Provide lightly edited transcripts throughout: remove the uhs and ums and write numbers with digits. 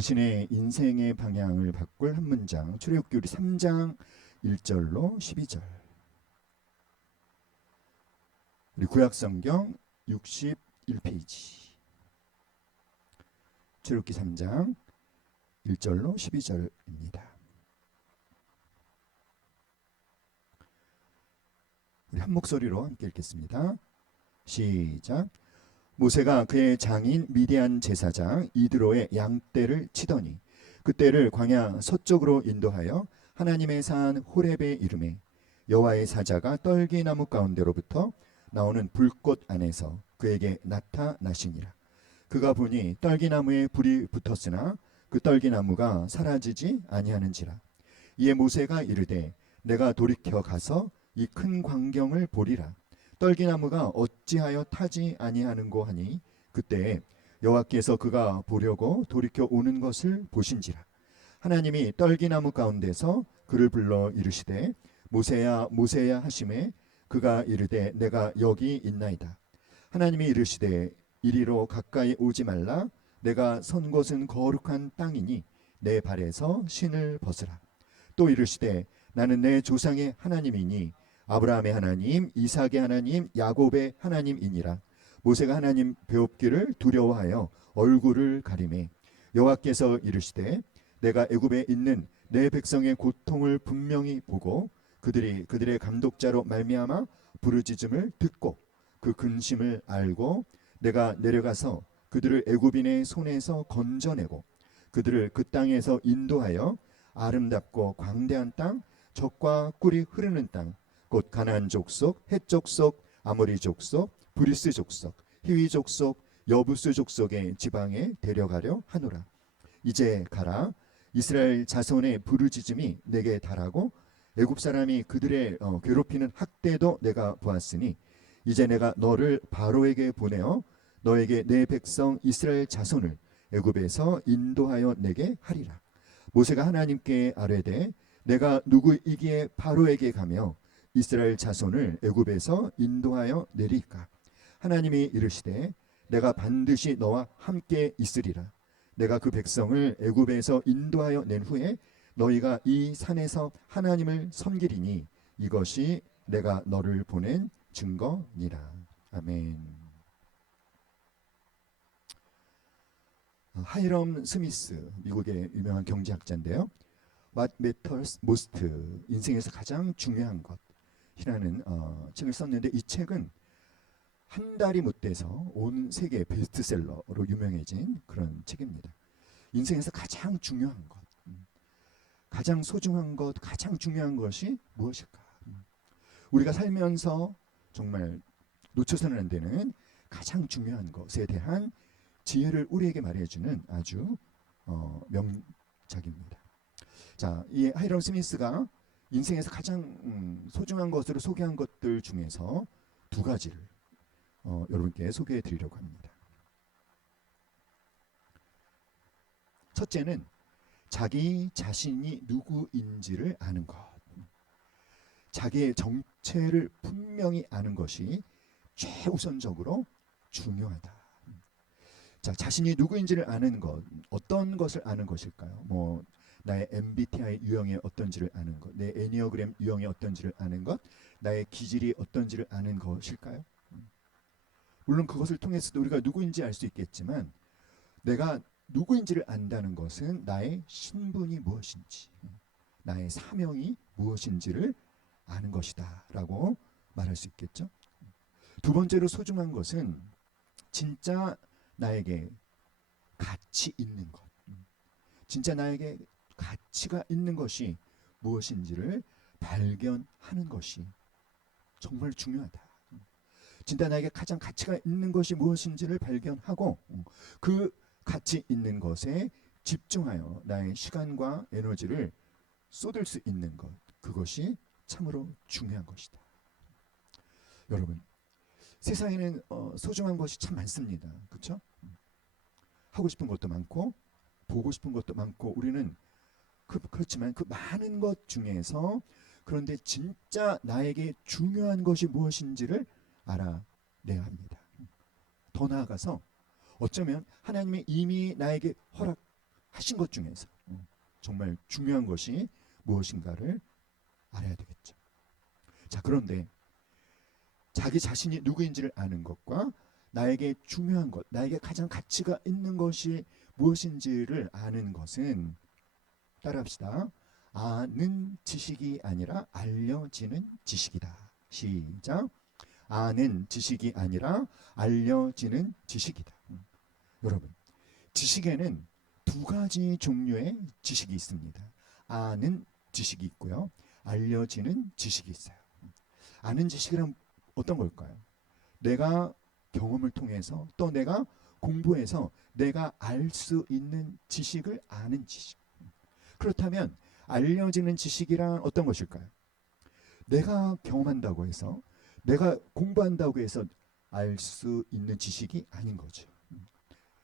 당신의 인생의 방향을 바꿀 한 문장. 출애굽기 3장 1절로 12절. 우리 구약성경 61페이지. 출애굽기 3장 1절로 12절입니다. 우리 한 목소리로 함께 읽겠습니다. 시작. 모세가 그의 장인 미디안 제사장 이드로의 양떼를 치더니 그 떼를 광야 서쪽으로 인도하여 하나님의 산 호렙에 이르매 여호와의 사자가 떨기나무 가운데로부터 나오는 불꽃 안에서 그에게 나타나시니라. 그가 보니 떨기나무에 불이 붙었으나 그 떨기나무가 사라지지 아니하는지라. 이에 모세가 이르되 내가 돌이켜 가서 이 큰 광경을 보리라. 떨기나무가 어찌하여 타지 아니하는고 하니 그때 여호와께서 그가 보려고 돌이켜 오는 것을 보신지라. 하나님이 떨기나무 가운데서 그를 불러 이르시되 모세야 모세야 하시매 그가 이르되 내가 여기 있나이다. 하나님이 이르시되 이리로 가까이 오지 말라. 내가 선 곳은 거룩한 땅이니 내 발에서 신을 벗으라. 또 이르시되 나는 내 조상의 하나님이니 아브라함의 하나님, 이삭의 하나님, 야곱의 하나님이니라. 모세가 하나님 배웁기를 두려워하여 얼굴을 가리매 여호와께서 이르시되 내가 애굽에 있는 내 백성의 고통을 분명히 보고 그들의 감독자로 말미암아 부르짖음을 듣고 그 근심을 알고 내가 내려가서 그들을 애굽인의 손에서 건져내고 그들을 그 땅에서 인도하여 아름답고 광대한 땅, 젖과 꿀이 흐르는 땅, 곧 가나안 족속, 헷 족속, 아모리 족속, 브리스 족속, 히위 족속, 여부스 족속의 지방에 데려가려 하노라. 이제 가라. 이스라엘 자손의 부르짖음이 내게 달하고 애굽 사람이 그들의 괴롭히는 학대도 내가 보았으니 이제 내가 너를 바로에게 보내어 너에게 내 백성 이스라엘 자손을 애굽에서 인도하여 내게 하리라. 모세가 하나님께 아뢰되 내가 누구이기에 바로에게 가며 이스라엘 자손을 애굽에서 인도하여 내리까? 하나님이 이르시되 내가 반드시 너와 함께 있으리라. 내가 그 백성을 애굽에서 인도하여 낸 후에 너희가 이 산에서 하나님을 섬기리니 이것이 내가 너를 보낸 증거니라. 아멘. 하이럼 스미스, 미국의 유명한 경제학자인데요. What matters most, 인생에서 가장 중요한 것이라는 책을 썼는데 이 책은 한 달이 못 돼서 온 세계 베스트셀러로 유명해진 그런 책입니다. 인생에서 가장 중요한 것, 가장 소중한 것, 가장 중요한 것이 무엇일까? 우리가 살면서 정말 놓쳐서는 안 되는 가장 중요한 것에 대한 지혜를 우리에게 말해주는 아주 명작입니다. 자, 이 하이럼 스미스가 인생에서 가장 소중한 것으로 소개한 것들 중에서 두 가지를 여러분께 소개해 드리려고 합니다. 첫째는 자기 자신이 누구인지를 아는 것. 자기의 정체를 분명히 아는 것이 최우선적으로 중요하다. 자, 자신이 누구인지를 아는 것, 어떤 것을 아는 것일까요? 뭐 나의 MBTI 유형이 어떤지를 아는 것, 내 애니어그램 유형이 어떤지를 아는 것, 나의 기질이 어떤지를 아는 것일까요? 물론 그것을 통해서도 우리가 누구인지 알 수 있겠지만 내가 누구인지를 안다는 것은 나의 신분이 무엇인지, 나의 사명이 무엇인지를 아는 것이다 라고 말할 수 있겠죠. 두 번째로 소중한 것은 진짜 나에게 가치 있는 것, 진짜 나에게 가치가 있는 것이 무엇인지를 발견하는 것이 정말 중요하다. 진짜 나에게 가장 가치가 있는 것이 무엇인지를 발견하고 그 가치 있는 것에 집중하여 나의 시간과 에너지를 쏟을 수 있는 것, 그것이 참으로 중요한 것이다. 여러분, 세상에는 소중한 것이 참 많습니다. 그렇죠? 하고 싶은 것도 많고 보고 싶은 것도 많고 우리는 그렇지만 그 많은 것 중에서 그런데 진짜 나에게 중요한 것이 무엇인지를 알아내야 합니다. 더 나아가서 어쩌면 하나님이 이미 나에게 하신 것 중에서 정말 중요한 것이 무엇인가를 알아야 되겠죠. 자, 그런데 자기 자신이 누구인지를 아는 것과 나에게 중요한 것, 나에게 가장 가치가 있는 것이 무엇인지를 아는 것은, 따라합시다. 아는 지식이 아니라 알려지는 지식이다. 시작. 아는 지식이 아니라 알려지는 지식이다. 여러분, 지식에는 두 가지 종류의 지식이 있습니다. 아는 지식이 있고요, 알려지는 지식이 있어요. 아는 지식이란 어떤 걸까요? 내가 경험을 통해서, 또 내가 공부해서 내가 알 수 있는 지식을 아는 지식. 그렇다면 알려지는 지식이란 어떤 것일까요? 내가 경험한다고 해서, 내가 공부한다고 해서 알 수 있는 지식이 아닌 거죠.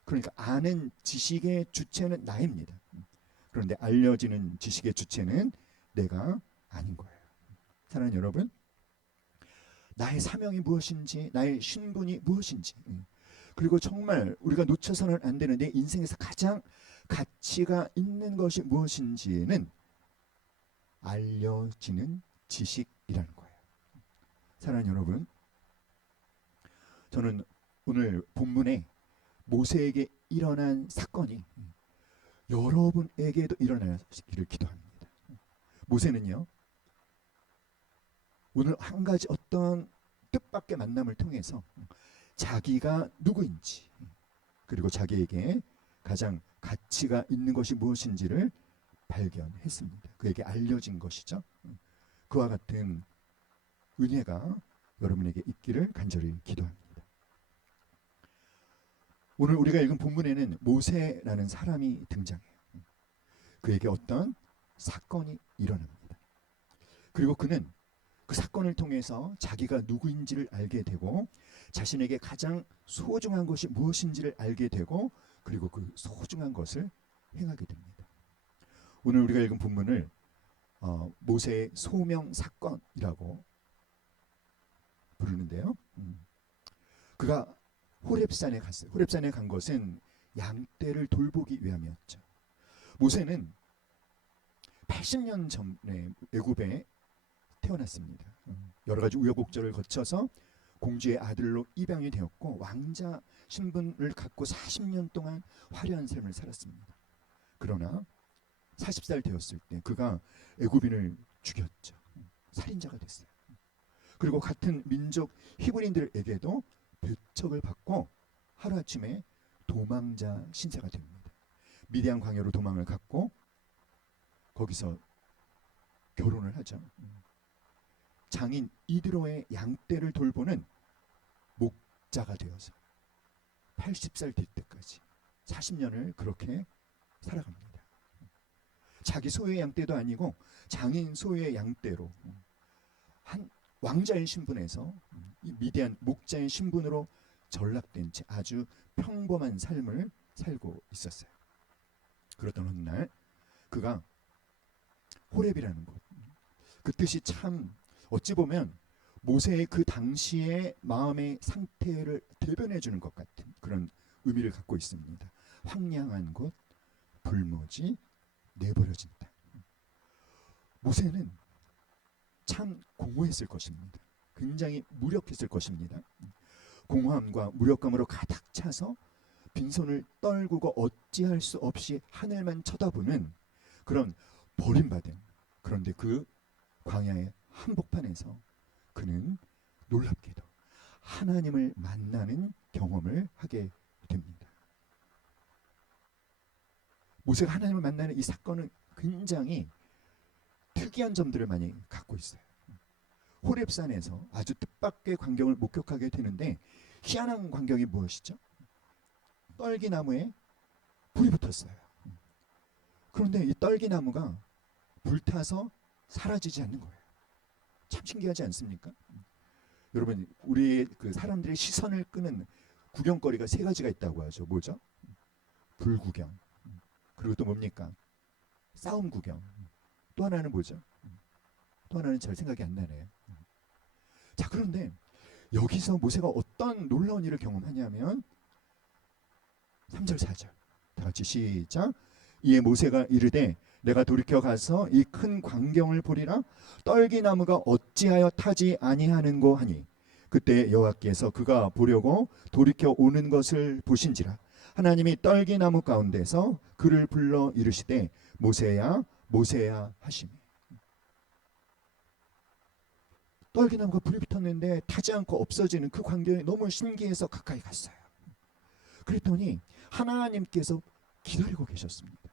그러니까 아는 지식의 주체는 나입니다. 그런데 알려지는 지식의 주체는 내가 아닌 거예요. 사랑하는 여러분, 나의 사명이 무엇인지, 나의 신분이 무엇인지, 그리고 정말 우리가 놓쳐서는 안 되는 내 인생에서 가장 가치가 있는 것이 무엇인지는 알려지는 지식이라는 거예요. 사랑하는 여러분, 저는 오늘 본문에 모세에게 일어난 사건이 여러분에게도 일어나기를 기도합니다. 모세는요, 오늘 한 가지 어떤 뜻밖의 만남을 통해서 자기가 누구인지, 그리고 자기에게 가장 가치가 있는 것이 무엇인지를 발견했습니다. 그에게 알려진 것이죠. 그와 같은 은혜가 여러분에게 있기를 간절히 기도합니다. 오늘 우리가 읽은 본문에는 모세라는 사람이 등장해요. 그에게 어떤 사건이 일어납니다. 그리고 그는 그 사건을 통해서 자기가 누구인지를 알게 되고, 자신에게 가장 소중한 것이 무엇인지를 알게 되고, 그리고 그 소중한 것을 행하게 됩니다. 오늘 우리가 읽은 본문을 모세의 소명 사건이라고 부르는데요. 그가 호렙산에 갔어요. 호렙산에 간 것은 양떼를 돌보기 위함이었죠. 모세는 80년 전에 애굽에 태어났습니다. 여러 가지 우여곡절을 거쳐서 공주의 아들로 입양이 되었고, 왕자 신분을 갖고 40년 동안 화려한 삶을 살았습니다. 그러나 40살 되었을 때 그가 애굽인을 죽였죠. 살인자가 됐어요. 그리고 같은 민족 히브리인들에게도 배척을 받고 하루아침에 도망자 신세가 됩니다. 미디안 광야로 도망을 갔고 거기서 결혼을 하죠. 장인 이드로의 양떼를 돌보는 목자가 되어서 80살 될 때까지 40년을 그렇게 살아갑니다. 자기 소유의 양떼도 아니고 장인 소유의 양떼로 한 왕자의 신분에서 미디안 목자의 신분으로 전락된 채 아주 평범한 삶을 살고 있었어요. 그러던 어느 날 그가 호렙이라는 곳, 그 뜻이 참 어찌 보면 모세의 그 당시의 마음의 상태를 대변해 주는 것 같은 그런 의미를 갖고 있습니다. 황량한 곳, 불모지, 내버려진 땅. 모세는 참 공허했을 것입니다. 굉장히 무력했을 것입니다. 공허함과 무력감으로 가득 차서 빈손을 떨구고 어찌할 수 없이 하늘만 쳐다보는 그런 버림받은, 그런데 그 광야의 한복판에서 그는 놀랍게도 하나님을 만나는 경험을 하게 됩니다. 모세가 하나님을 만나는 이 사건은 굉장히 특이한 점들을 많이 갖고 있어요. 호렙산에서 아주 뜻밖의 광경을 목격하게 되는데, 희한한 광경이 무엇이죠? 떨기나무에 불이 붙었어요. 그런데 이 떨기나무가 불타서 사라지지 않는 거예요. 참 신기하지 않습니까? 여러분, 우리 그 사람들의 시선을 끄는 구경거리가 세 가지가 있다고 하죠. 뭐죠? 불구경, 그리고 또 뭡니까? 싸움 구경. 또 하나는 뭐죠? 또 하나는 잘 생각이 안 나네요. 자, 그런데 여기서 모세가 어떤 놀라운 일을 경험하냐면 3절 4절 다 같이 시작. 이에 모세가 이르되 내가 돌이켜 가서 이 큰 광경을 보리라. 떨기나무가 어찌하여 타지 아니하는고 하니 그때 여호와께서 그가 보려고 돌이켜 오는 것을 보신지라. 하나님이 떨기나무 가운데서 그를 불러 이르시되 모세야 모세야 하시니. 떨기나무가 불이 붙었는데 타지 않고 없어지는 그 광경이 너무 신기해서 가까이 갔어요. 그랬더니 하나님께서 기다리고 계셨습니다.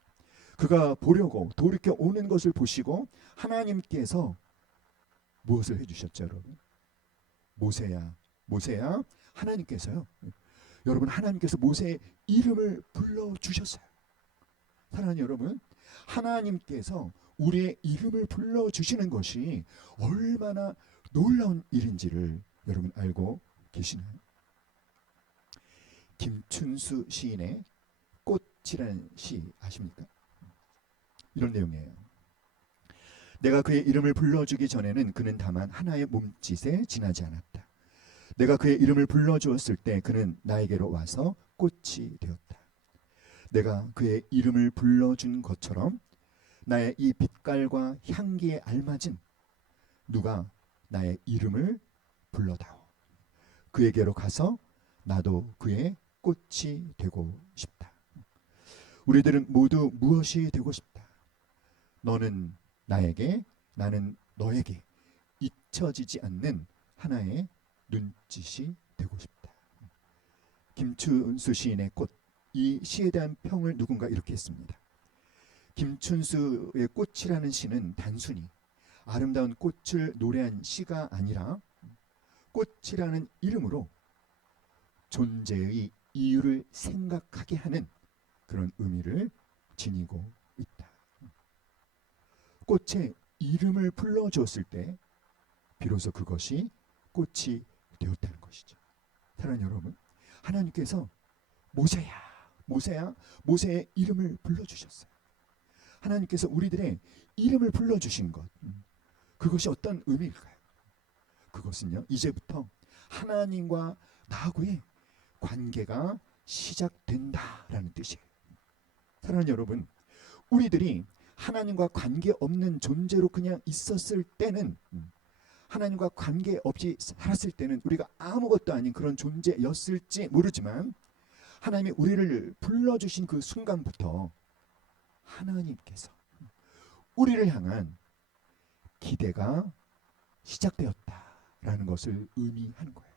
그가 보려고 돌이켜 오는 것을 보시고 하나님께서 무엇을 해주셨죠, 여러분? 모세야 모세야. 하나님께서요, 여러분, 하나님께서 모세의 이름을 불러주셨어요. 사랑하는 여러분, 하나님께서 우리의 이름을 불러주시는 것이 얼마나 놀라운 일인지를 여러분 알고 계시나요? 김춘수 시인의 꽃이라는 시 아십니까? 이런 내용이에요. 내가 그의 이름을 불러주기 전에는 그는 다만 하나의 몸짓에 지나지 않았다. 내가 그의 이름을 불러주었을 때 그는 나에게로 와서 꽃이 되었다. 내가 그의 이름을 불러준 것처럼 나의 이 빛깔과 향기에 알맞은 누가 나의 이름을 불러다오. 그에게로 가서 나도 그의 꽃이 되고 싶다. 우리들은 모두 무엇이 되고 싶다. 너는 나에게, 나는 너에게 잊혀지지 않는 하나의 눈짓이 되고 싶다. 김춘수 시인의 꽃, 이 시에 대한 평을 누군가 이렇게 했습니다. 김춘수의 꽃이라는 시는 단순히 아름다운 꽃을 노래한 시가 아니라 꽃이라는 이름으로 존재의 이유를 생각하게 하는 그런 의미를 지니고 있다. 꽃의 이름을 불러주었을 때 비로소 그것이 꽃이 되었다는 것이죠. 사랑하는 여러분, 하나님께서 모세야 모세야 모세의 이름을 불러주셨어요. 하나님께서 우리들의 이름을 불러주신 것, 그것이 어떤 의미일까요? 그것은요, 이제부터 하나님과 나하고의 관계가 시작된다라는 뜻이에요. 사랑하는 여러분, 우리들이 하나님과 관계없는 존재로 그냥 있었을 때는, 하나님과 관계없이 살았을 때는 우리가 아무것도 아닌 그런 존재였을지 모르지만 하나님이 우리를 불러주신 그 순간부터 하나님께서 우리를 향한 기대가 시작되었다라는 것을 의미하는 거예요.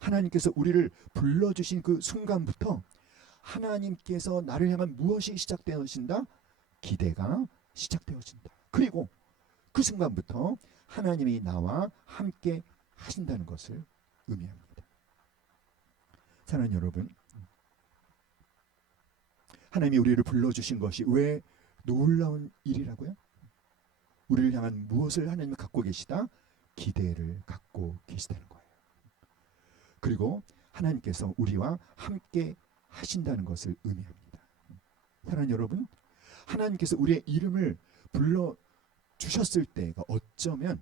하나님께서 우리를 불러주신 그 순간부터 하나님께서 나를 향한 무엇이 시작되어진다? 기대가 시작되어진다. 그리고 그 순간부터 하나님이 나와 함께 하신다는 것을 의미합니다. 사랑하는 여러분, 하나님이 우리를 불러주신 것이 왜 놀라운 일이라고요? 우리를 향한 무엇을 하나님이 갖고 계시다? 기대를 갖고 계시다는 거예요. 그리고 하나님께서 우리와 함께 하신다는 것을 의미합니다. 사랑하는 여러분, 하나님께서 우리의 이름을 불러주셨을 때가 어쩌면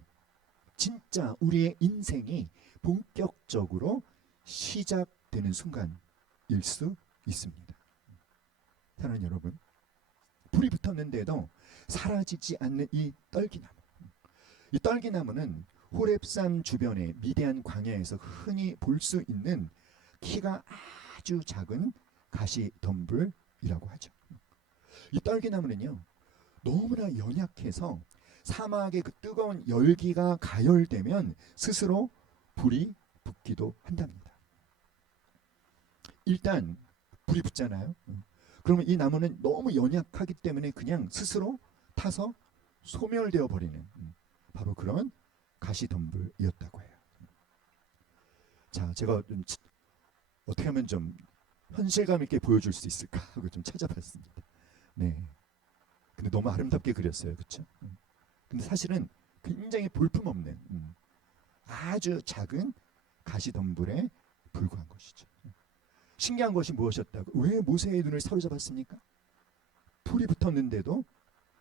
진짜 우리의 인생이 본격적으로 시작되는 순간일 수 있습니다. 사랑하는 여러분, 불이 붙었는데도 사라지지 않는 이 떨기나무, 이 떨기나무는 호렙산 주변의 미대한 광야에서 흔히 볼 수 있는 키가 아주 작은 가시덤불이라고 하죠. 이 떨기나무는요, 너무나 연약해서 사막의 그 뜨거운 열기가 가열되면 스스로 불이 붙기도 한답니다. 일단 불이 붙잖아요. 그러면 이 나무는 너무 연약하기 때문에 그냥 스스로 타서 소멸되어 버리는 바로 그런 가시덤불이었다고 해요. 자, 제가 좀 어떻게 하면 좀 현실감 있게 보여줄 수 있을까 하고 좀 찾아봤습니다. 네. 근데 너무 아름답게 그렸어요, 그렇죠? 근데 사실은 굉장히 볼품없는 아주 작은 가시덤불에 불과한 것이죠. 신기한 것이 무엇이었다고? 왜 모세의 눈을 사로잡았습니까? 불이 붙었는데도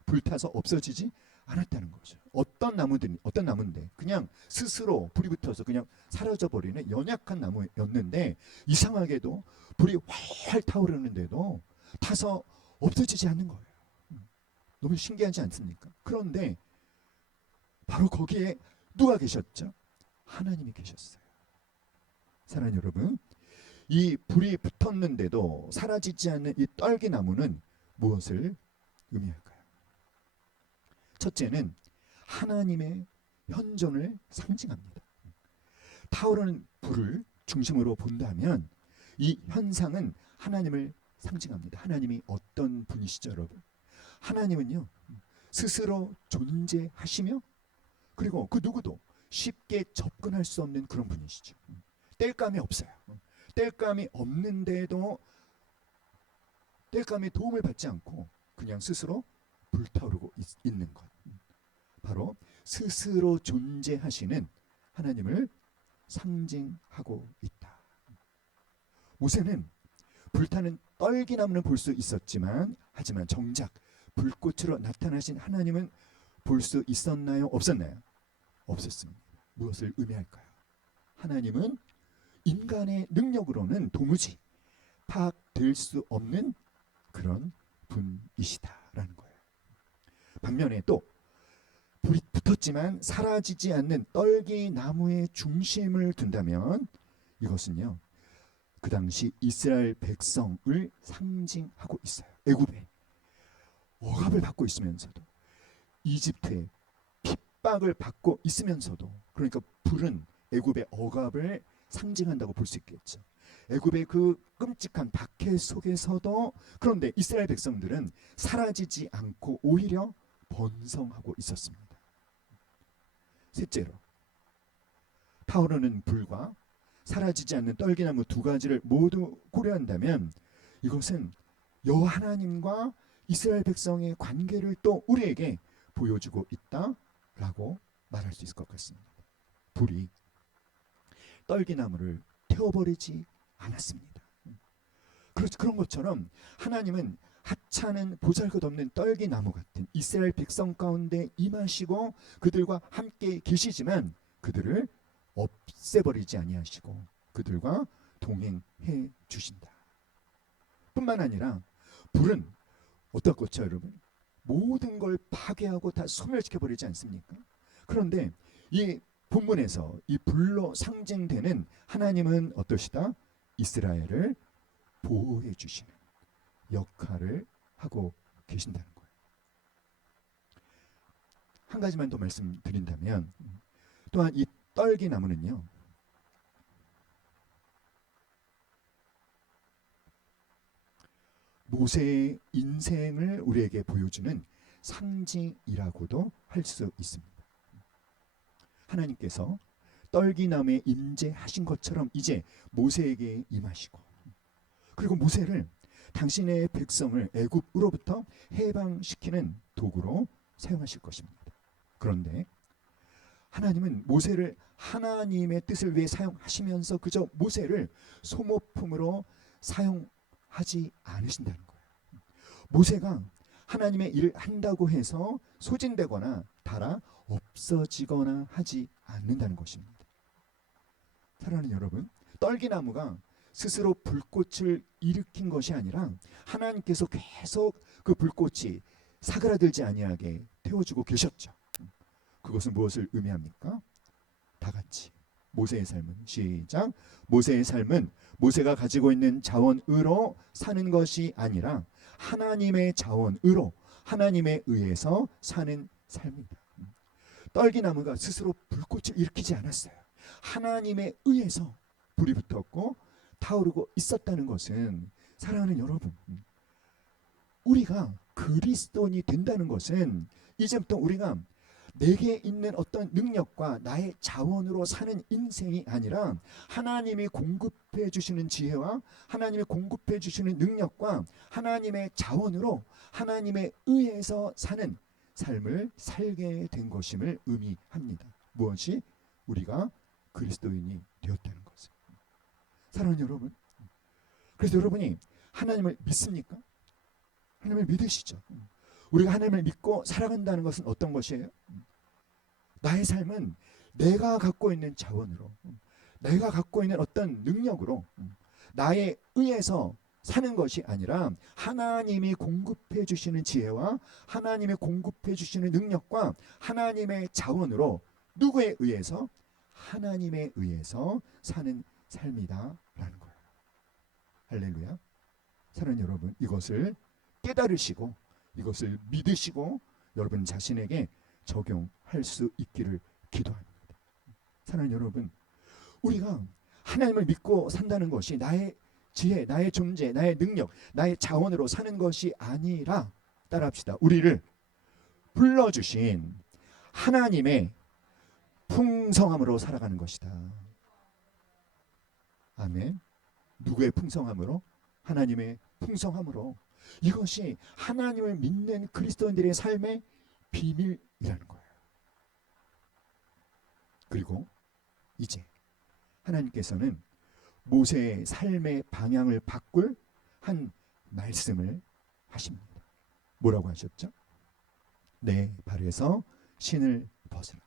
불타서 없어지지 않았다는 거죠. 어떤 나무인데 그냥 스스로 불이 붙어서 그냥 사라져 버리는 연약한 나무였는데 이상하게도 불이 활활 타오르는데도 타서 없어지지 않는 거예요. 너무 신기하지 않습니까? 그런데 바로 거기에 누가 계셨죠? 하나님이 계셨어요. 사랑하는 여러분, 이 불이 붙었는데도 사라지지 않는 이 떨기나무는 무엇을 의미할까요? 첫째는 하나님의 현존을 상징합니다. 타오르는 불을 중심으로 본다면 이 현상은 하나님을 상징합니다. 하나님이 어떤 분이시죠, 여러분? 하나님은요, 스스로 존재하시며 그리고 그 누구도 쉽게 접근할 수 없는 그런 분이시죠. 땔감이 없어요. 땔감이 없는데도 땔감의 도움을 받지 않고 그냥 스스로 불타오르고 있는 것. 바로 스스로 존재하시는 하나님을 상징하고 있다. 모세는 불타는 떨기나무는 볼 수 있었지만 하지만 정작 불꽃으로 나타나신 하나님은 볼 수 있었나요? 없었나요? 없었습니다. 무엇을 의미할까요? 하나님은 인간의 능력으로는 도무지 파악될 수 없는 그런 분이시다라는 거예요. 반면에 또 불이 붙었지만 사라지지 않는 떨기나무의 중심을 둔다면 이것은요, 그 당시 이스라엘 백성을 상징하고 있어요. 애굽에 억압을 받고 있으면서도, 이집트에 핍박을 받고 있으면서도, 그러니까 불은 애굽의 억압을 상징한다고 볼 수 있겠죠. 애굽의 그 끔찍한 박해 속에서도 그런데 이스라엘 백성들은 사라지지 않고 오히려 번성하고 있었습니다. 셋째로, 타오르는 불과 사라지지 않는 떨기나무 두 가지를 모두 고려한다면 이것은 여호와 하나님과 이스라엘 백성의 관계를 또 우리에게 보여주고 있다라고 말할 수 있을 것 같습니다. 불이 떨기나무를 태워버리지 않았습니다. 그런 것처럼 하나님은 하찮은 보잘것없는 떨기나무 같은 이스라엘 백성 가운데 임하시고 그들과 함께 계시지만 그들을 없애버리지 아니하시고 그들과 동행해 주신다. 뿐만 아니라 불은 어떨 것이죠, 여러분? 모든 걸 파괴하고 다 소멸시켜버리지 않습니까? 그런데 이 본문에서 이 불로 상징되는 하나님은 어떠시다? 이스라엘을 보호해 주시는 역할을 하고 계신다는 거예요. 한 가지만 더 말씀드린다면 또한 이 떨기나무는요, 모세의 인생을 우리에게 보여주는 상징이라고도 할 수 있습니다. 하나님께서 떨기나무에 임재하신 것처럼 이제 모세에게 임하시고 그리고 모세를 당신의 백성을 애굽으로부터 해방시키는 도구로 사용하실 것입니다. 그런데 하나님은 모세를 하나님의 뜻을 위해 사용하시면서 그저 모세를 소모품으로 사용하지 않으신다는 거예요. 모세가 하나님의 일을 한다고 해서 소진되거나 닳아 없어지거나 하지 않는다는 것입니다. 사랑하는 여러분, 떨기나무가 스스로 불꽃을 일으킨 것이 아니라 하나님께서 계속 그 불꽃이 사그라들지 아니하게 태워주고 계셨죠. 그것은 무엇을 의미합니까? 다 같이 모세의 삶은, 시작, 모세의 삶은 모세가 가지고 있는 자원으로 사는 것이 아니라 하나님의 자원으로 하나님에 의해서 사는 삶이다. 떨기나무가 스스로 불꽃을 일으키지 않았어요. 하나님에 의해서 불이 붙었고 타오르고 있었다는 것은, 사랑하는 여러분, 우리가 그리스도인이 된다는 것은 이제부터 우리가 내게 있는 어떤 능력과 나의 자원으로 사는 인생이 아니라 하나님이 공급해 주시는 지혜와 하나님이 공급해 주시는 능력과 하나님의 자원으로 하나님에 의해서 사는 삶을 살게 된 것임을 의미합니다. 무엇이? 우리가 그리스도인이 되었다는 것을. 사랑하는 여러분, 그래서 여러분이 하나님을 믿습니까? 하나님을 믿으시죠? 우리가 하나님을 믿고 살아간다는 것은 어떤 것이에요? 나의 삶은 내가 갖고 있는 자원으로, 내가 갖고 있는 어떤 능력으로, 나에 의해서 사는 것이 아니라 하나님이 공급해 주시는 지혜와 하나님이 공급해 주시는 능력과 하나님의 자원으로 누구에 의해서? 하나님에 의해서 사는 삶이다라는 거예요. 할렐루야. 사랑하는 여러분, 이것을 깨달으시고 이것을 믿으시고 여러분 자신에게 적용할 수 있기를 기도합니다. 사랑하는 여러분, 우리가 하나님을 믿고 산다는 것이 나의 지혜, 나의 존재, 나의 능력, 나의 자원으로 사는 것이 아니라, 따라합시다, 우리를 불러주신 하나님의 풍성함으로 살아가는 것이다. 아멘. 누구의 풍성함으로? 하나님의 풍성함으로. 이것이 하나님을 믿는 그리스도인들의 삶의 비밀이라는 거예요. 그리고 이제 하나님께서는 모세의 삶의 방향을 바꿀 한 말씀을 하십니다. 뭐라고 하셨죠? 내 발에서 신을 벗으라.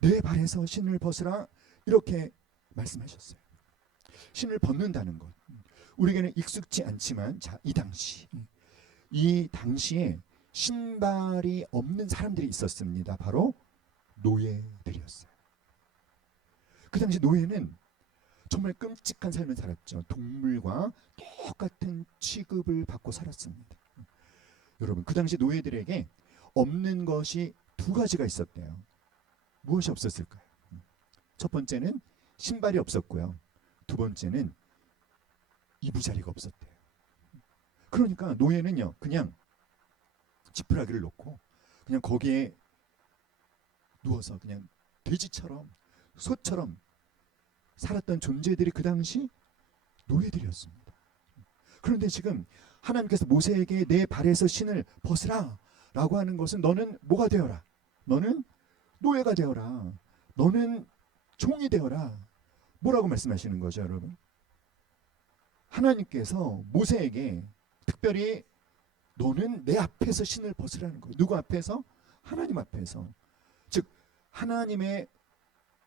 내 발에서 신을 벗으라, 이렇게 말씀하셨어요. 신을 벗는다는 것, 우리에게는 익숙지 않지만, 자, 이 당시에 신발이 없는 사람들이 있었습니다. 바로 노예들이었어요. 그 당시 노예는 정말 끔찍한 삶을 살았죠. 동물과 똑같은 취급을 받고 살았습니다. 여러분, 그 당시 노예들에게 없는 것이 두 가지가 있었대요. 무엇이 없었을까요? 첫 번째는 신발이 없었고요. 두 번째는 이부자리가 없었대요. 그러니까 노예는요, 그냥 지푸라기를 놓고 그냥 거기에 누워서 그냥 돼지처럼, 소처럼 살았던 존재들이 그 당시 노예들이었습니다. 그런데 지금 하나님께서 모세에게 내 발에서 신을 벗으라 라고 하는 것은, 너는 뭐가 되어라? 너는 노예가 되어라. 너는 종이 되어라. 뭐라고 말씀하시는 거죠, 여러분? 하나님께서 모세에게 특별히 너는 내 앞에서 신을 벗으라는 거예요. 누구 앞에서? 하나님 앞에서. 즉 하나님의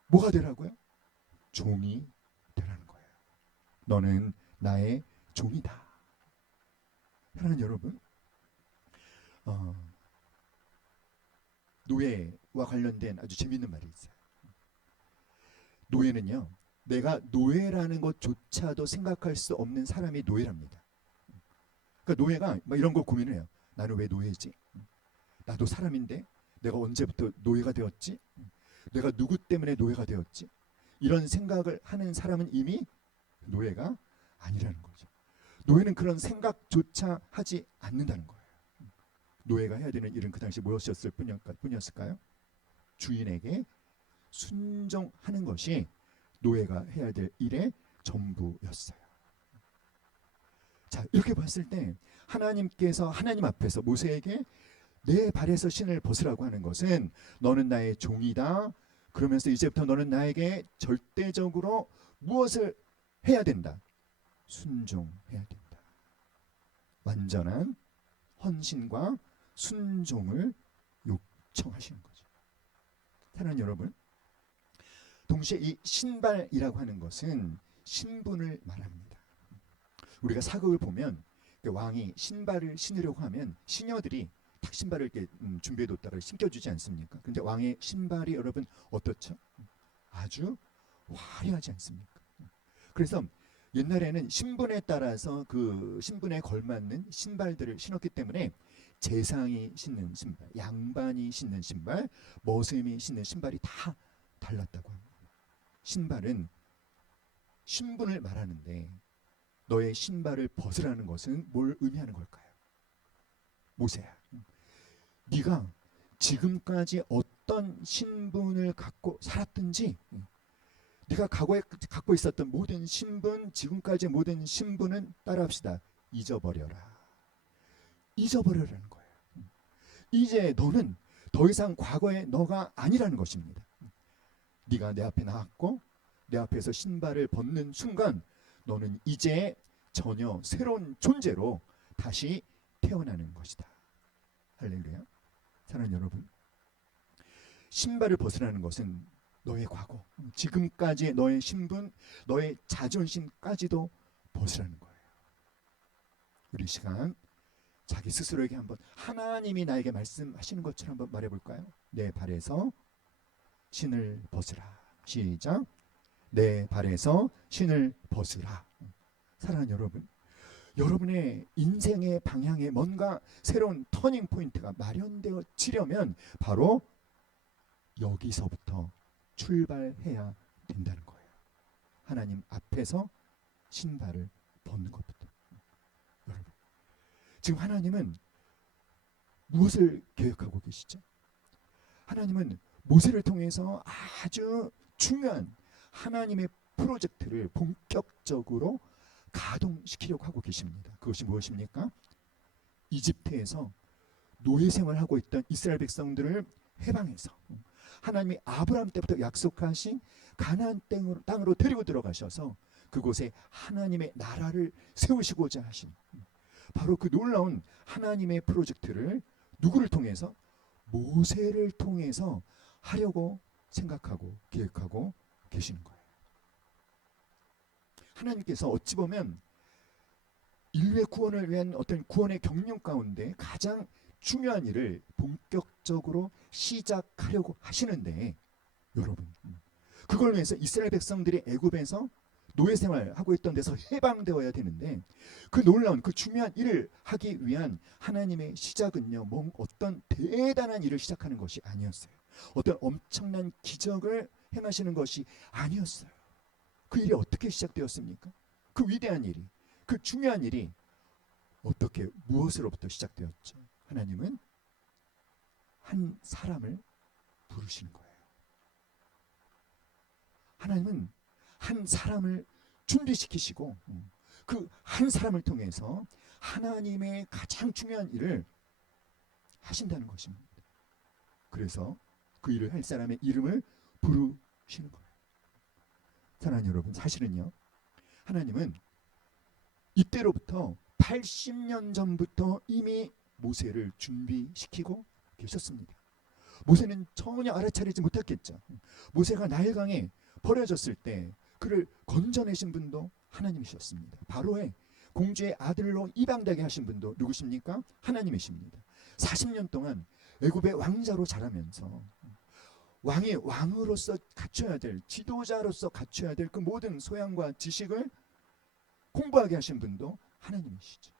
뭐가 되라고요? 종이 되라는 거예요. 너는 나의 종이다. 사랑하는 여러분, 노예와 관련된 아주 재미있는 말이 있어요. 노예는요, 내가 노예라는 것조차도 생각할 수 없는 사람이 노예랍니다. 그러니까 노예가 막 이런 걸 고민을 해요. 나는 왜 노예지? 나도 사람인데 내가 언제부터 노예가 되었지? 내가 누구 때문에 노예가 되었지? 이런 생각을 하는 사람은 이미 노예가 아니라는 거죠. 노예는 그런 생각조차 하지 않는다는 거예요. 노예가 해야 되는 일은 그 당시 무엇이었을 뿐이었을까요? 주인에게 순종하는 것이 노예가 해야 될 일의 전부였어요. 자, 이렇게 봤을 때 하나님께서 하나님 앞에서 모세에게 내 발에서 신을 벗으라고 하는 것은, 너는 나의 종이다. 그러면서 이제부터 너는 나에게 절대적으로 무엇을 해야 된다? 순종해야 된다. 완전한 헌신과 순종을 요청하시는 거죠. 사랑하는 여러분, 동시에 이 신발이라고 하는 것은 신분을 말합니다. 우리가 사극을 보면 왕이 신발을 신으려고 하면 시녀들이 탁 신발을 이렇게 준비해뒀다가 신겨주지 않습니까? 근데 왕의 신발이 여러분 어떻죠? 아주 화려하지 않습니까? 그래서 옛날에는 신분에 따라서 그 신분에 걸맞는 신발들을 신었기 때문에 재상이 신는 신발, 양반이 신는 신발, 머슴이 신는 신발이 다 달랐다고 합니다. 신발은 신분을 말하는데, 너의 신발을 벗으라는 것은 뭘 의미하는 걸까요? 모세야, 네가 지금까지 어떤 신분을 갖고 살았든지, 네가 과거에 갖고 있었던 모든 신분, 지금까지의 모든 신분은, 따라합시다, 잊어버려라. 잊어버려라는 거예요. 이제 너는 더 이상 과거의 너가 아니라는 것입니다. 네가 내 앞에 나왔고 내 앞에서 신발을 벗는 순간, 너는 이제 전혀 새로운 존재로 다시 태어나는 것이다. 할렐루야. 사랑하는 여러분, 신발을 벗으라는 것은 너의 과거, 지금까지의 너의 신분, 너의 자존심까지도 벗으라는 거예요. 우리 시간 자기 스스로에게 한번 하나님이 나에게 말씀하시는 것처럼 한번 말해볼까요? 내 발에서 신을 벗으라. 시작. 내 발에서 신을 벗으라. 사랑하는 여러분, 여러분의 인생의 방향에 뭔가 새로운 터닝 포인트가 마련되어지려면 바로 여기서부터 출발해야 된다는 거예요. 하나님 앞에서 신발을 벗는 것부터. 여러분, 지금 하나님은 무엇을 계획하고 계시죠? 하나님은 모세를 통해서 아주 중요한 하나님의 프로젝트를 본격적으로 가동시키려고 하고 계십니다. 그것이 무엇입니까? 이집트에서 노예 생활하고 있던 이스라엘 백성들을 해방해서 하나님이 아브라함 때부터 약속하신 가나안 땅으로 데리고 들어가셔서 그곳에 하나님의 나라를 세우시고자 하신 바로 그 놀라운 하나님의 프로젝트를 누구를 통해서? 모세를 통해서 하려고 생각하고 계획하고 계시는 거예요. 하나님께서 어찌 보면 인류의 구원을 위한 어떤 구원의 경륜 가운데 가장 중요한 일을 본격적으로 시작하려고 하시는데, 여러분, 그걸 위해서 이스라엘 백성들이 애굽에서 노예 생활하고 있던 데서 해방되어야 되는데, 그 놀라운 그 중요한 일을 하기 위한 하나님의 시작은요, 어떤 대단한 일을 시작하는 것이 아니었어요. 어떤 엄청난 기적을 행하시는 것이 아니었어요. 그 일이 어떻게 시작되었습니까? 그 위대한 일이, 그 중요한 일이 어떻게, 무엇으로부터 시작되었죠? 하나님은 한 사람을 부르시는 거예요. 하나님은 한 사람을 준비시키시고 그 한 사람을 통해서 하나님의 가장 중요한 일을 하신다는 것입니다. 그래서 그 일을 할 사람의 이름을 부르시는 거예요. 사랑하는 여러분, 사실은요, 하나님은 이때로부터 80년 전부터 이미 모세를 준비시키고 계셨습니다. 모세는 전혀 알아차리지 못했겠죠. 모세가 나일강에 버려졌을 때 그를 건져내신 분도 하나님이셨습니다. 바로의 공주의 아들로 입양되게 하신 분도 누구십니까? 하나님이십니다. 40년 동안 애굽의 왕자로 자라면서 왕이 왕으로서 갖춰야 될, 지도자로서 갖춰야 될 그 모든 소양과 지식을 공부하게 하신 분도 하나님이시죠.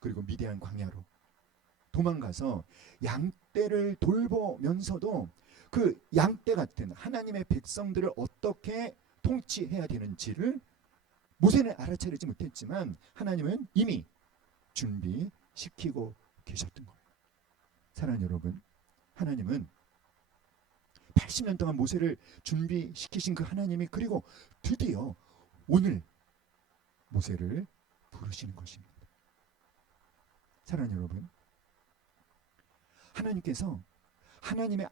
그리고 미디안 광야로 도망가서 양떼를 돌보면서도 그 양떼 같은 하나님의 백성들을 어떻게 통치해야 되는지를 모세는 알아차리지 못했지만 하나님은 이미 준비시키고 계셨던 거예요. 사랑하는 여러분, 하나님은 80년 동안 모세를 준비시키신 그 하나님이 그리고 드디어 오늘 모세를 부르시는 것입니다. 사랑하는 여러분, 하나님께서 하나님의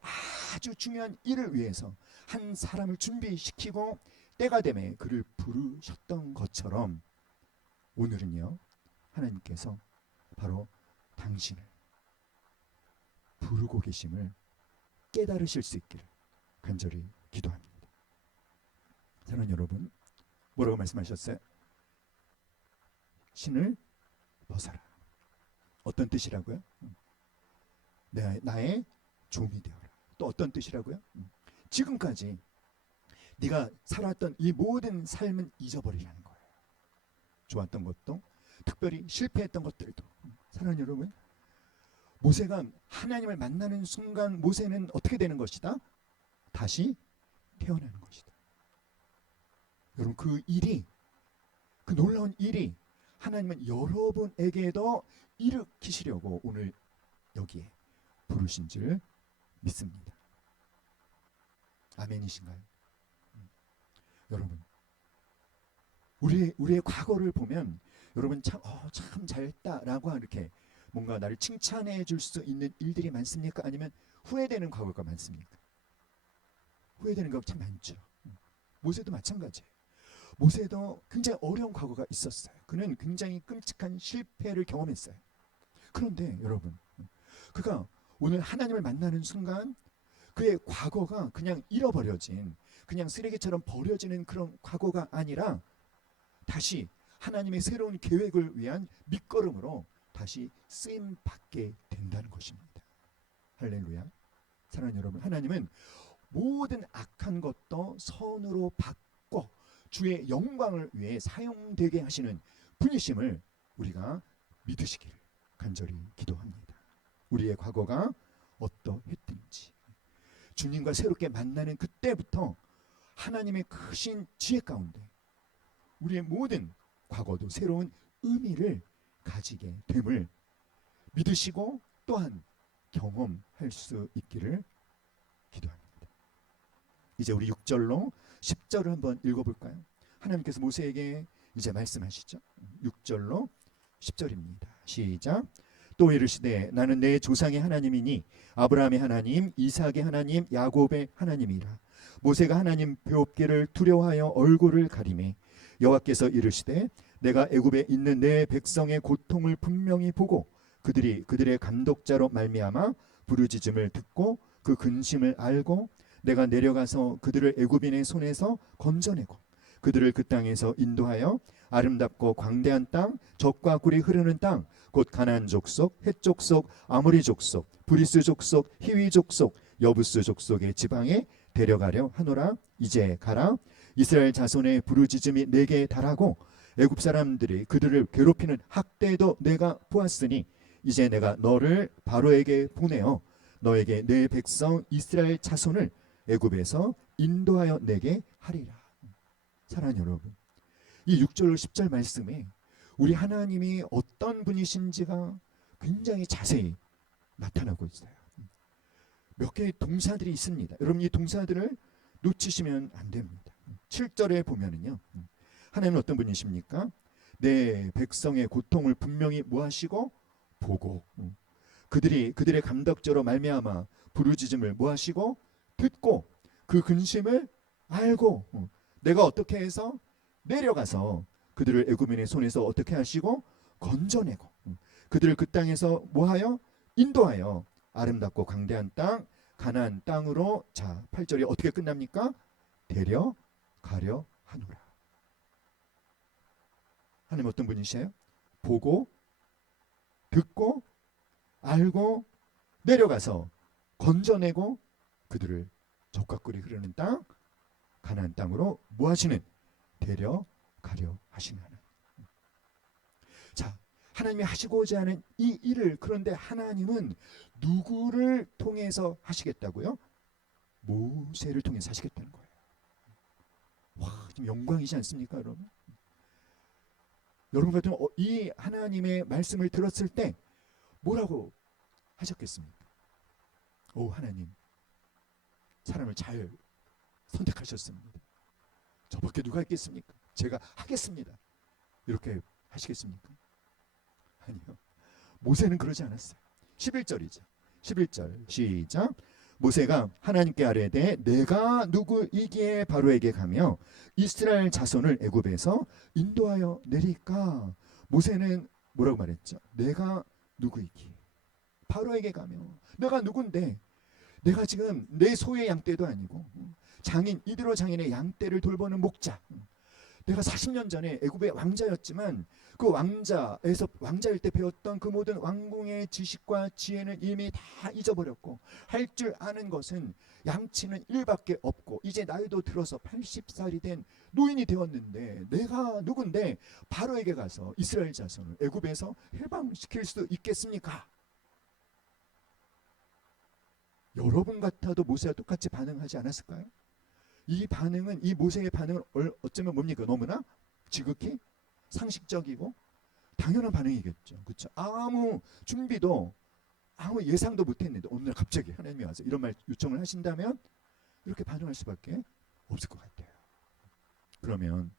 아주 중요한 일을 위해서 한 사람을 준비시키고 때가 되매 그를 부르셨던 것처럼 오늘은요, 하나님께서 바로 당신을 부르고 계심을 깨달으실 수 있기를 간절히 기도합니다. 사랑하는 여러분, 뭐라고 말씀하셨어요? 신을 벗어라. 어떤 뜻이라고요? 나의 종이 되어라. 또 어떤 뜻이라고요? 지금까지 네가 살았던 이 모든 삶은 잊어버리라는 거예요. 좋았던 것도, 특별히 실패했던 것들도. 사랑하는 여러분, 모세가 하나님을 만나는 순간 모세는 어떻게 되는 것이다? 다시 태어나는 것이다. 여러분, 그 일이, 그 놀라운 일이 하나님은 여러분에게도 일으키시려고 오늘 여기에 부르신 줄 믿습니다. 아멘이신가요? 여러분, 우리의 과거를 보면 여러분 참 잘했다라고 이렇게 뭔가 나를 칭찬해 줄 수 있는 일들이 많습니까? 아니면 후회되는 과거가 많습니까? 후회되는 과거 참 많죠. 모세도 마찬가지예요. 모세도 굉장히 어려운 과거가 있었어요. 그는 굉장히 끔찍한 실패를 경험했어요. 그런데 여러분, 그가 오늘 하나님을 만나는 순간 그의 과거가 그냥 잃어버려진, 그냥 쓰레기처럼 버려지는 그런 과거가 아니라 다시 하나님의 새로운 계획을 위한 밑거름으로 다시 쓰임 받게 된다는 것입니다. 할렐루야. 사랑하는 여러분, 하나님은 모든 악한 것도 선으로 바꿔 주의 영광을 위해 사용되게 하시는 분이심을 우리가 믿으시기를 간절히 기도합니다. 우리의 과거가 어떠했든지 주님과 새롭게 만나는 그때부터 하나님의 크신 지혜 가운데 우리의 모든 과거도 새로운 의미를 가지게 됨을 믿으시고 또한 경험할 수 있기를 기도합니다. 이제 우리 6절로 10절을 한번 읽어볼까요? 하나님께서 모세에게 이제 말씀하시죠. 6절로 10절입니다. 시작. 또 이르시되 나는 내 조상의 하나님이니 아브라함의 하나님, 이삭의 하나님, 야곱의 하나님이라. 모세가 하나님 뵈옵기를 두려워하여 얼굴을 가리매 여호와께서 이르시되 내가 애굽에 있는 내 백성의 고통을 분명히 보고 그들의 감독자로 말미암아 부르짖음을 듣고 그 근심을 알고 내가 내려가서 그들을 애굽인의 손에서 건져내고 그들을 그 땅에서 인도하여 아름답고 광대한 땅, 젖과 꿀이 흐르는 땅, 곧 가나안 족속, 헷 족속, 아모리 족속, 브리스 족속, 히위 족속, 여부스 족속의 지방에 데려가려 하노라. 이제 가라. 이스라엘 자손의 부르짖음이 내게 달하고 애굽 사람들이 그들을 괴롭히는 학대도 내가 보았으니 이제 내가 너를 바로에게 보내어 너에게 내 백성 이스라엘 자손을 애굽에서 인도하여 내게 하리라. 사랑하는 여러분, 이 6절 10절 말씀에 우리 하나님이 어떤 분이신지가 굉장히 자세히 나타나고 있어요. 몇 개의 동사들이 있습니다. 여러분 이 동사들을 놓치시면 안 됩니다. 7절에 보면은요, 하나님은 어떤 분이십니까? 내 백성의 고통을 분명히 뭐하시고 보고 그들의 감독자로 말미암아 부르짖음을 뭐하시고 듣고 그 근심을 알고 내가 어떻게 해서 내려가서 그들을 애굽인의 손에서 어떻게 하시고 건져내고 그들을 그 땅에서 뭐하여 인도하여 아름답고 광대한 땅 가나안 땅으로 자 8절이 어떻게 끝납니까? 데려가려 하노라. 하나님 어떤 분이세요? 보고 듣고 알고 내려가서 건져내고 그들을 젖과 꿀이 흐르는 땅 가나안 땅으로 뭐 하시는? 데려가려 하시는 하나님. 자, 하나님이 하시고자 하는 이 일을 그런데 하나님은 누구를 통해서 하시겠다고요? 모세를 통해서 하시겠다는 거예요. 와, 좀 영광이지 않습니까, 여러분? 여러분 같은 이 하나님의 말씀을 들었을 때 뭐라고 하셨겠습니까? 오, 하나님 사람을 잘 선택하셨습니다. 저밖에 누가 있겠습니까? 제가 하겠습니다. 이렇게 하시겠습니까? 아니요. 모세는 그러지 않았어요. 11절이죠. 11절 시작. 모세가 하나님께 아뢰되 내가 누구이기에 바로에게 가며 이스라엘 자손을 애굽에서 인도하여 내릴까? 모세는 뭐라고 말했죠? 내가 누구이기에 바로에게 가며 내가 누군데 내가 지금 내 소의 양떼도 아니고 장인 이드로 장인의 양떼를 돌보는 목자. 내가 40년 전에 애굽의 왕자였지만 그 왕자일 때 배웠던 그 모든 왕궁의 지식과 지혜는 이미 다 잊어버렸고 할 줄 아는 것은 양치는 일밖에 없고 이제 나이도 들어서 80살이 된 노인이 되었는데 내가 누군데 바로에게 가서 이스라엘 자손을 애굽에서 해방시킬 수 있겠습니까? 여러분 같아도 모세와 똑같이 반응하지 않았을까요? 이 반응은 이 모세의 반응은 어쩌면 뭡니까? 너무나 지극히 상식적이고 당연한 반응이겠죠. 그렇죠? 아무 준비도 아무 예상도 못했는데 오늘 갑자기 하나님이 와서 이런 말 요청을 하신다면 이렇게 반응할 수밖에 없을 것 같아요. 그러면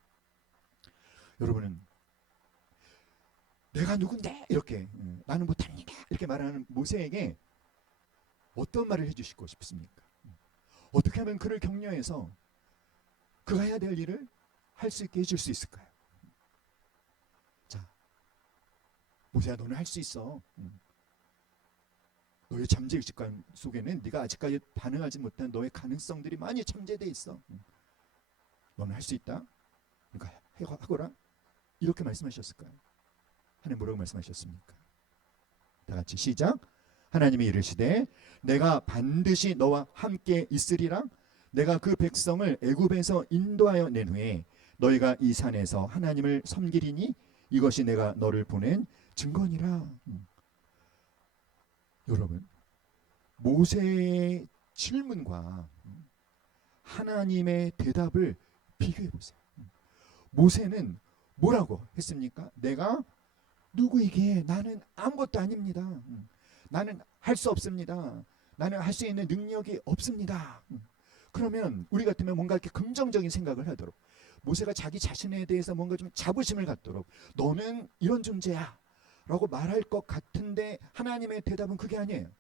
여러분은 내가 누군데 이렇게 나는 못합니다 이렇게 말하는 모세에게 어떤 말을 해주시고 싶습니까? 어떻게 하면 그를 격려해서 그가 해야 될 일을 할 수 있게 해줄 수 있을까요? 자, 모세야 너는 할 수 있어. 너의 잠재의식관 속에는 네가 아직까지 반응하지 못한 너의 가능성들이 많이 잠재되어 있어. 너는 할 수 있다. 그러니까 하거라. 이렇게 말씀하셨을까요? 하나님 뭐라고 말씀하셨습니까? 다 같이 시작. 하나님이 이르시되 내가 반드시 너와 함께 있으리라. 내가 그 백성을 애굽에서 인도하여 낸 후에 너희가 이 산에서 하나님을 섬기리니 이것이 내가 너를 보낸 증거니라. 여러분, 모세의 질문과 하나님의 대답을 비교해 보세요. 모세는 뭐라고 했습니까? 내가 누구이기에 나는 아무것도 아닙니다. 나는 할 수 없습니다. 나는 할 수 있는 능력이 없습니다. 그러면 우리 같으면 뭔가 이렇게 긍정적인 생각을 하도록, 모세가 자기 자신에 대해서 뭔가 좀 자부심을 갖도록 너는 이런 존재야 라고 말할 것 같은데 하나님의 대답은 그게 아니에요.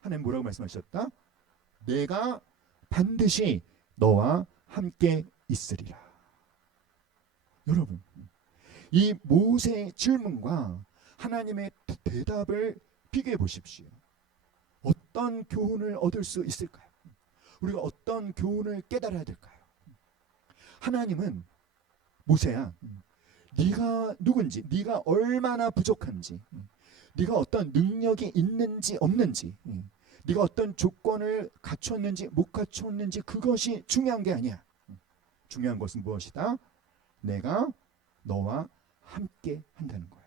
하나님 뭐라고 말씀하셨다? 내가 반드시 너와 함께 있으리라. 여러분, 이 모세의 질문과 하나님의 대답을 비교해 보십시오. 어떤 교훈을 얻을 수 있을까요? 우리가 어떤 교훈을 깨달아야 될까요? 하나님은 모세야, 네가 누군지, 네가 얼마나 부족한지, 네가 어떤 능력이 있는지 없는지, 네가 어떤 조건을 갖췄는지 못 갖췄는지 그것이 중요한 게 아니야. 중요한 것은 무엇이다? 내가 너와 함께 한다는 거야.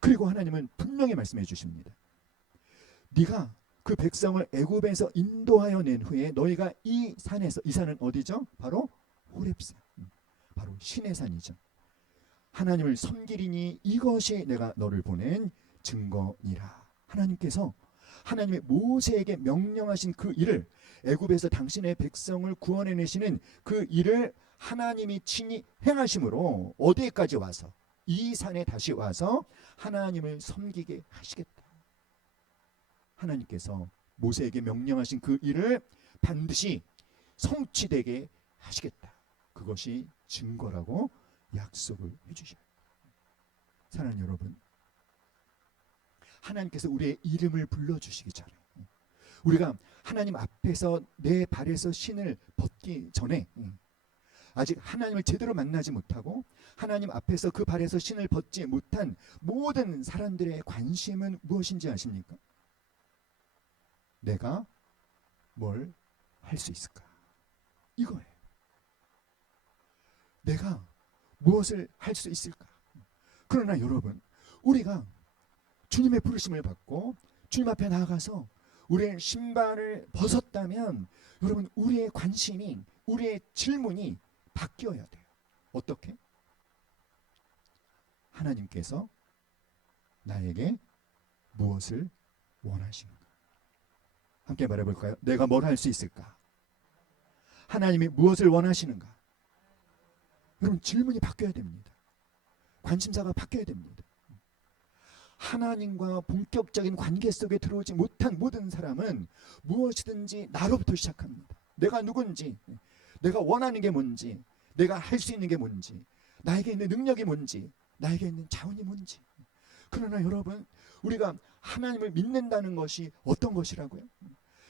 그리고 하나님은 분명히 말씀해 주십니다. 네가 그 백성을 애굽에서 인도하여 낸 후에 너희가 이 산에서, 이 산은 어디죠? 바로 호렙산, 바로 신의 산이죠. 하나님을 섬기리니 이것이 내가 너를 보낸 증거니라. 하나님께서 하나님의 모세에게 명령하신 그 일을, 애굽에서 당신의 백성을 구원해내시는 그 일을 하나님이 친히 행하심으로 어디까지 와서, 이 산에 다시 와서 하나님을 섬기게 하시겠다. 하나님께서 모세에게 명령하신 그 일을 반드시 성취되게 하시겠다. 그것이 증거라고 약속을 해주셔요. 사랑하는 여러분, 하나님께서 우리의 이름을 불러주시기 전에, 우리가 하나님 앞에서 내 발에서 신을 벗기 전에, 아직 하나님을 제대로 만나지 못하고 하나님 앞에서 그 발에서 신을 벗지 못한 모든 사람들의 관심은 무엇인지 아십니까? 내가 뭘 할 수 있을까? 이거예요. 내가 무엇을 할 수 있을까? 그러나 여러분, 우리가 주님의 부르심을 받고 주님 앞에 나아가서 우리의 신발을 벗었다면, 여러분, 우리의 관심이, 우리의 질문이 바뀌어야 돼요. 어떻게? 하나님께서 나에게 무엇을 원하시는가? 함께 말해볼까요? 내가 뭘 할 수 있을까? 하나님이 무엇을 원하시는가? 여러분, 질문이 바뀌어야 됩니다. 관심사가 바뀌어야 됩니다. 하나님과 본격적인 관계 속에 들어오지 못한 모든 사람은 무엇이든지 나로부터 시작합니다. 내가 누군지, 내가 원하는 게 뭔지, 내가 할 수 있는 게 뭔지, 나에게 있는 능력이 뭔지, 나에게 있는 자원이 뭔지. 그러나 여러분, 우리가 하나님을 믿는다는 것이 어떤 것이라고요?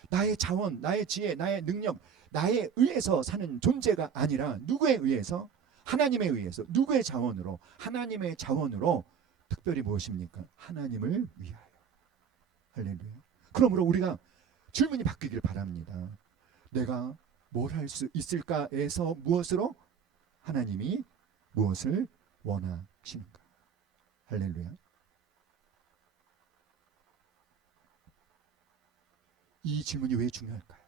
나의 자원, 나의 지혜, 나의 능력, 나에 의해서 사는 존재가 아니라 누구에 의해서? 하나님에 의해서. 누구의 자원으로? 하나님의 자원으로. 특별히 무엇입니까? 하나님을 위하여. 할렐루야. 그러므로 우리가 질문이 바뀌길 바랍니다. 내가 뭘 할 수 있을까에서 무엇으로? 하나님이 무엇을 원하시는가? 할렐루야. 이 질문이 왜 중요할까요?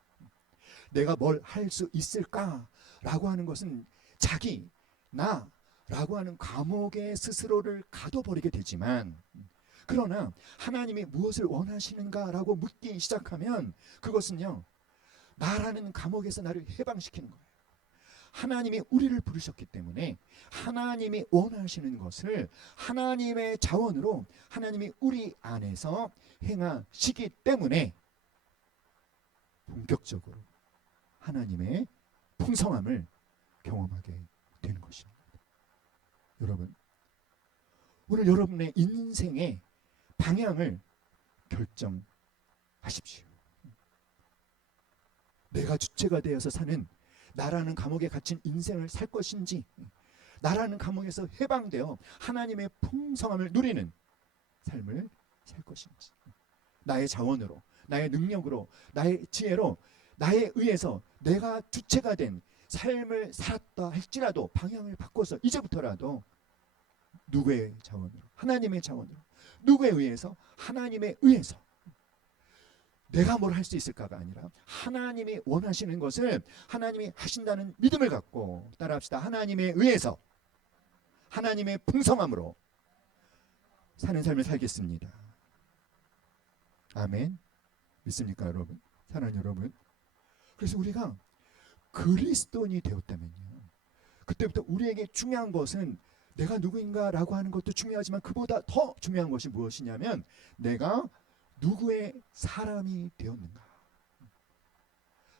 내가 뭘 할 수 있을까라고 하는 것은 자기, 나라고 하는 감옥에 스스로를 가둬버리게 되지만, 그러나 하나님이 무엇을 원하시는가라고 묻기 시작하면 그것은요, 나라는 감옥에서 나를 해방시키는 거예요. 하나님이 우리를 부르셨기 때문에 하나님이 원하시는 것을 하나님의 자원으로 하나님이 우리 안에서 행하시기 때문에 본격적으로 하나님의 풍성함을 경험하게 되는 것입니다. 여러분, 오늘 여러분의 인생의 방향을 결정하십시오. 내가 주체가 되어서 사는, 나라는 감옥에 갇힌 인생을 살 것인지, 나라는 감옥에서 해방되어 하나님의 풍성함을 누리는 삶을 살 것인지, 나의 자원으로, 나의 능력으로, 나의 지혜로, 나에 의해서 내가 주체가 된 삶을 살았다 할지라도 방향을 바꿔서 이제부터라도 누구의 자원으로, 하나님의 자원으로, 누구에 의해서, 하나님에 의해서 내가 뭘 할 수 있을까가 아니라 하나님이 원하시는 것을 하나님이 하신다는 믿음을 갖고 따라합시다. 하나님에 의해서, 하나님의 풍성함으로 사는 삶을 살겠습니다. 아멘. 믿습니까 여러분? 사랑하는 여러분, 그래서 우리가 그리스도인이 되었다면요, 그때부터 우리에게 중요한 것은 내가 누구인가라고 하는 것도 중요하지만 그보다 더 중요한 것이 무엇이냐면 내가 누구의 사람이 되었는가.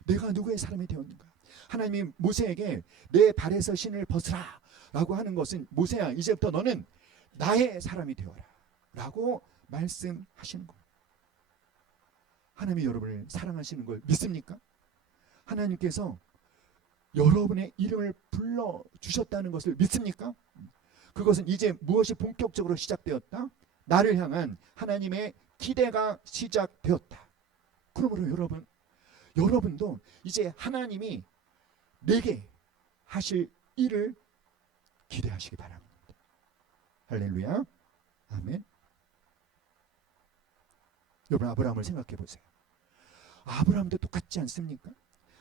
내가 누구의 사람이 되었는가. 하나님이 모세에게 내 발에서 신을 벗으라 라고 하는 것은, 모세야 이제부터 너는 나의 사람이 되어라 라고 말씀하시는 거예요. 하나님이 여러분을 사랑하시는 걸 믿습니까? 하나님께서 여러분의 이름을 불러주셨다는 것을 믿습니까? 그것은 이제 무엇이 본격적으로 시작되었다? 나를 향한 하나님의 기대가 시작되었다. 그러므로 여러분도 이제 하나님이 내게 하실 일을 기대하시기 바랍니다. 할렐루야. 아멘. 여러분, 아브라함을 생각해 보세요. 아브라함도 똑같지 않습니까?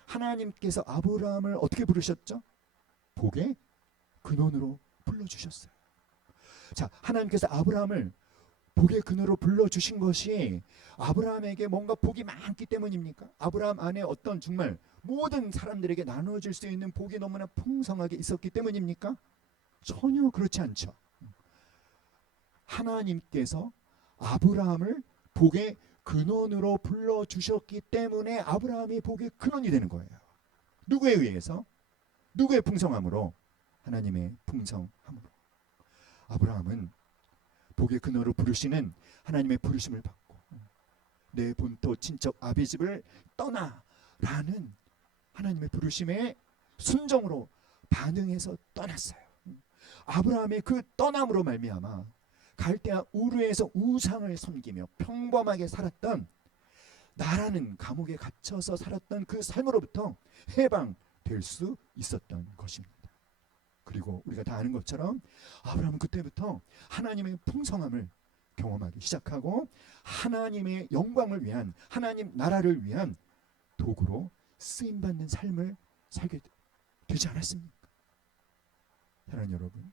하나님께서 아브라함을 어떻게 부르셨죠? 복의 근원으로 불러주셨어요. 자, 하나님께서 아브라함을 복의 근원으로 불러주신 것이 아브라함에게 뭔가 복이 많기 때문입니까? 아브라함 안에 어떤 정말 모든 사람들에게 나눠줄 수 있는 복이 너무나 풍성하게 있었기 때문입니까? 전혀 그렇지 않죠. 하나님께서 아브라함을 복의 근원으로 불러주셨기 때문에 아브라함이 복의 근원이 되는 거예요. 누구에 의해서? 누구의 풍성함으로? 하나님의 풍성함으로. 아브라함은 복의 근원으로 부르시는 하나님의 부르심을 받고 내 본토 친척 아비집을 떠나라는 하나님의 부르심에 순종으로 반응해서 떠났어요. 아브라함의 그 떠남으로 말미암아 갈대아 우르에서 우상을 섬기며 평범하게 살았던, 나라는 감옥에 갇혀서 살았던 그 삶으로부터 해방될 수 있었던 것입니다. 그리고 우리가 다 아는 것처럼 아브라함은 그때부터 하나님의 풍성함을 경험하기 시작하고 하나님의 영광을 위한, 하나님 나라를 위한 도구로 쓰임받는 삶을 살게 되지 않았습니까? 사랑하는 여러분,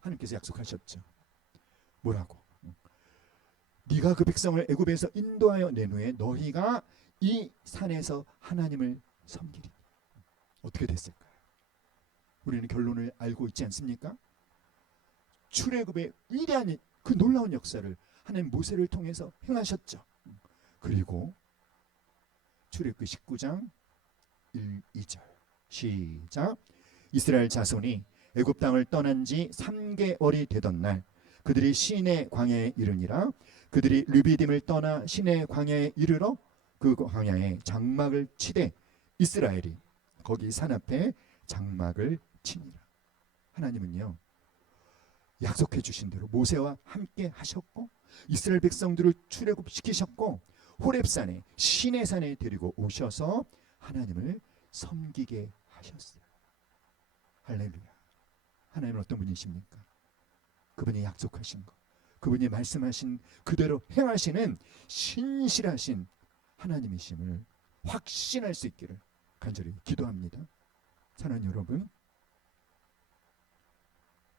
하나님께서 약속하셨죠. 뭐라고? 네가 그 백성을 애굽에서 인도하여 낸 후에 너희가 이 산에서 하나님을 섬기리. 어떻게 됐을까요? 우리는 결론을 알고 있지 않습니까? 출애굽의 위대한 그 놀라운 역사를 하나님 모세를 통해서 행하셨죠. 그리고 출애굽기 19장 1, 2절 시작. 이스라엘 자손이 애굽 땅을 떠난 지 3개월이 되던 날 그들이 시내 광야에 이르니라. 그들이 르비딤을 떠나 시내 광야에 이르러 그 광야에 장막을 치되 이스라엘이 거기 산 앞에 장막을 치니라. 하나님은요, 약속해 주신 대로 모세와 함께 하셨고 이스라엘 백성들을 출애굽시키셨고 호렙산에, 시내산에 데리고 오셔서 하나님을 섬기게 하셨어요. 할렐루야. 하나님은 어떤 분이십니까? 그분이 약속하신 것, 그분이 말씀하신 그대로 행하시는 신실하신 하나님이심을 확신할 수 있기를 간절히 기도합니다. 사랑하는 여러분,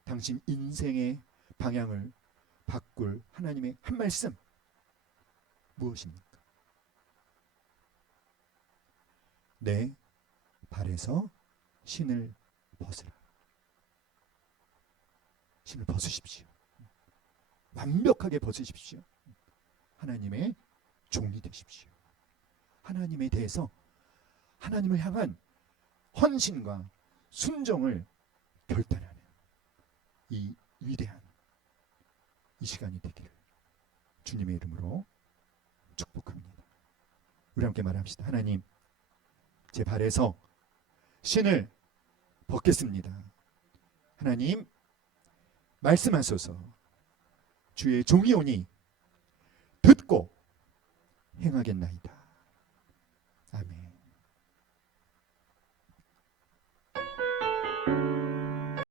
당신 인생의 방향을 바꿀 하나님의 한 말씀 무엇입니까? 내 발에서 신을 벗으라. 신을 벗으십시오. 완벽하게 벗으십시오. 하나님의 종이 되십시오. 하나님에 대해서, 하나님을 향한 헌신과 순종을 결단하는 이 위대한 이 시간이 되기를 주님의 이름으로 축복합니다. 우리 함께 말합시다. 하나님, 제 발에서 신을 벗겠습니다. 하나님 말씀하소서. 주의 종이 오니 듣고 행하겠나이다. 아멘.